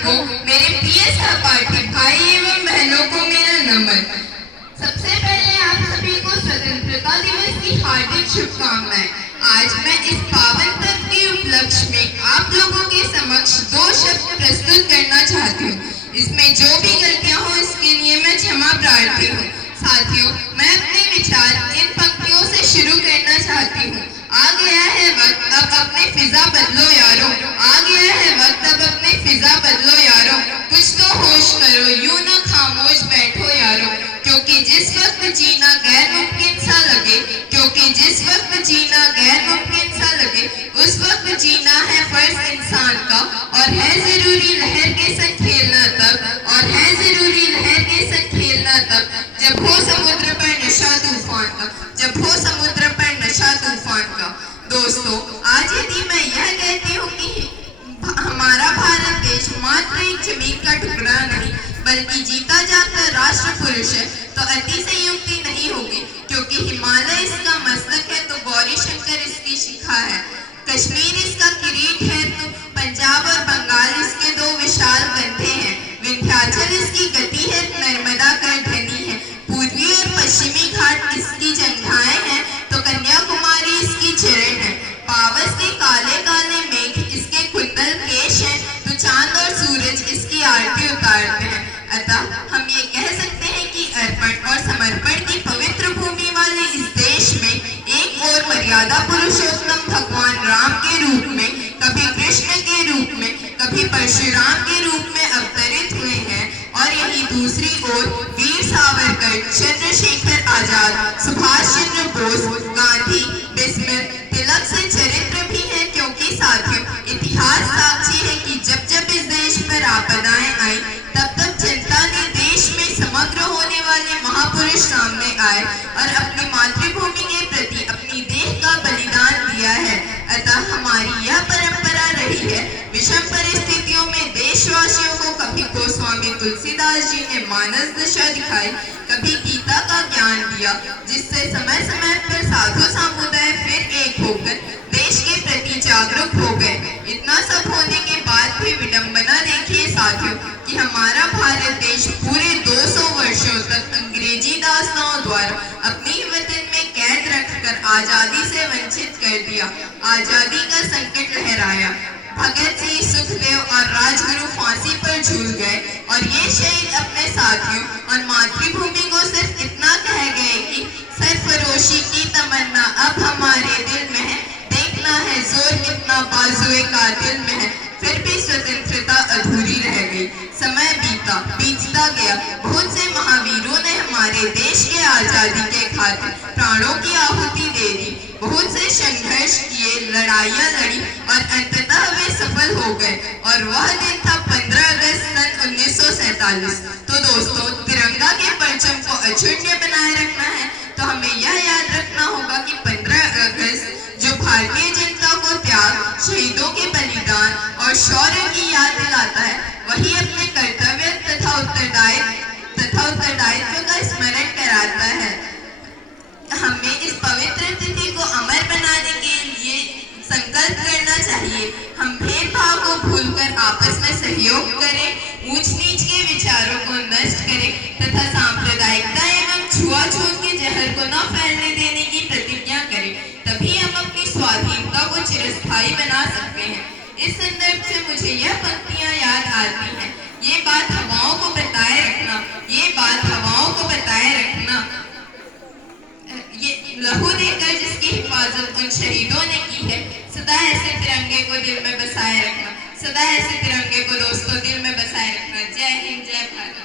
को, मेरे प्रिय सहपाठी भाई एवं बहनों को मेरा नमन। सबसे पहले आप सभी को स्वतंत्रता दिवस की हार्दिक शुभकामनाएं। आज मैं इस पावन पर्व के उपलक्ष्य में आप लोगों के समक्ष दो शब्द प्रस्तुत करना चाहती हूँ। इसमें जो भी गलतियां हो इसके लिए मैं क्षमा प्रार्थी हूँ। साथियों, मैं अपने विचार इन पंक्तियों से शुरू करना चाहती हूँ। आ गया है वक्त, अब अपने फिजा बदलो यारों। आ गया है वक्त, अब अपने फिजा बदलो यारों। कुछ तो होश करो, यूं ना खामोश बैठो यारों। क्योंकि जिस वक्त जीना गैर मुमकिन सा लगे, क्योंकि जिस वक्त जीना गैर मुमकिन सा लगे, उस वक्त जीना है फर्ज इंसान का। और है जरूरी लहर के संग खेलना तब, और है जरूरी लहर के संग खेलना तब, जब हो समुद्र पर नशा तूफान का, जब हो समुद्र पर नशा तूफान का। दोस्तों, आज यदि मैं यह कहती हूँ कि हमारा भारत देश मात्र एक जमीन का टुकड़ा नहीं बल्कि जीता जाता राष्ट्र पुरुष है, तो अतिशयोक्ति नहीं होगी। क्योंकि हिमालय इसका मस्तक है तो गौरी शंकर इसकी शिखा है, कश्मीर इसका किरीट है तो पंजाब और बंगाल इसके दो विशाल कंधे हैं, विंध्याचल इसकी गति है, नर्मदा का ध्वनि है, पूर्वी और पश्चिमी घाट इसकी जंघाएं हैं तो कन्याकुमारी इसकी चरण है, पावस के काले काले मेघ इसके कुंडल केश हैं तो चांद और सूरज इसकी आरती उतारते हैं। अतः हम ये कह सकते हैं कि अर्पण और समर्पण की पवित्र भूमि वाले इस देश में एक और मर्यादा पुरुषोत्तम भगवान राम के रूप में, कभी कृष्ण के रूप में, कभी परशुराम के रूप में अवतरित हुए हैं। और यही दूसरी ओर वीर सावरकर, चंद्रशेखर आजाद, सुभाष चंद्र बोस, गांधी, बिस्मिल, तिलक से चरित्र भी है। क्योंकि साथियों, इतिहास साक्षी है कि जब जब इस देश पर आपदाएं आई तब तब जनता ने देश में समग्र होने वाले महापुरुष सामने आए और अपनी मातृभूमि के प्रति अपनी देह का बलिदान दिया है। अतः हमारी यह परंपरा रही है। विषम परिस्थितियों में देशवासियों को कभी गोस्वामी तुलसीदास जी ने मानस दशा दिखाई, कभी गीता का ज्ञान दिया, जिससे समय समय पर साधु समुदाय फिर एक होकर देश के प्रति जागरूक हो गए। इतना सब होने के बाद भी विडंबना देखिए साथियों कि हमारा भारत देश पूरे 200 वर्षों तक अंग्रेजी दासों द्वारा अपनी वतन में कैद रखकर आजादी से वंचित कर दिया, आजादी का संकट लहराया। भगत सिंह, सुखदेव और राजगुरु फांसी पर झूल गए और ये शहीद अपने साथियों और मातृभूमि को सिर्फ इतना कह गए कि सरफरोशी की तमन्ना अब हमारे दिल में है, देखना है जोर कितना बाजुए कातिल में है। फिर भी स्वतंत्रता अधूरी रह गई। समय बीतता गया। बहुत से महावीरों ने हमारे देश के आजादी के खातिर प्राणों की आहुति दे दी, बहुत से संघर्ष किए, लड़ाइयाँ लड़ी और अंततः वे सफल हो गए। और वह दिन था 15 अगस्त सन 1947। तो दोस्तों, तिरंगा के परचम को अक्षुण्य बनाए रखना है तो हमें यह याद रखना होगा कि 15 अगस्त जो भारतीय जनता को त्याग, शहीदों के बलिदान और शौर्य की याद दिलाता है, वही अपने कर्तव्य तथा उत्तरदायित्व का स्मरण कराता है। हमें इस पवित्र तिथि को अमर बनाने के लिए संकल्प करना चाहिए। हम भेदभाव को भूलकर आपस में सहयोग करें, ऊंच नीच के विचारों को नष्ट करें तथा सांप्रदायिकता एवं छुआछूत के जहर को न फैलने देने की प्रतिज्ञा करें। तभी हम अपनी स्वाधीनता को चिरस्थायी बना सकते हैं। इस संदर्भ से मुझे यह पंक्तियां याद आती हैं। ये बात हवाओं को बताए रखना, ये बात हवाओं को बताए रखना, ये लहू देकर जिसकी हिफाजत उन शहीदों ने की है, सदा ऐसे तिरंगे को दिल में बसाए रखना, सदा ऐसे तिरंगे को दोस्तों दिल में बसाए रखना। जय हिंद, जय भारत।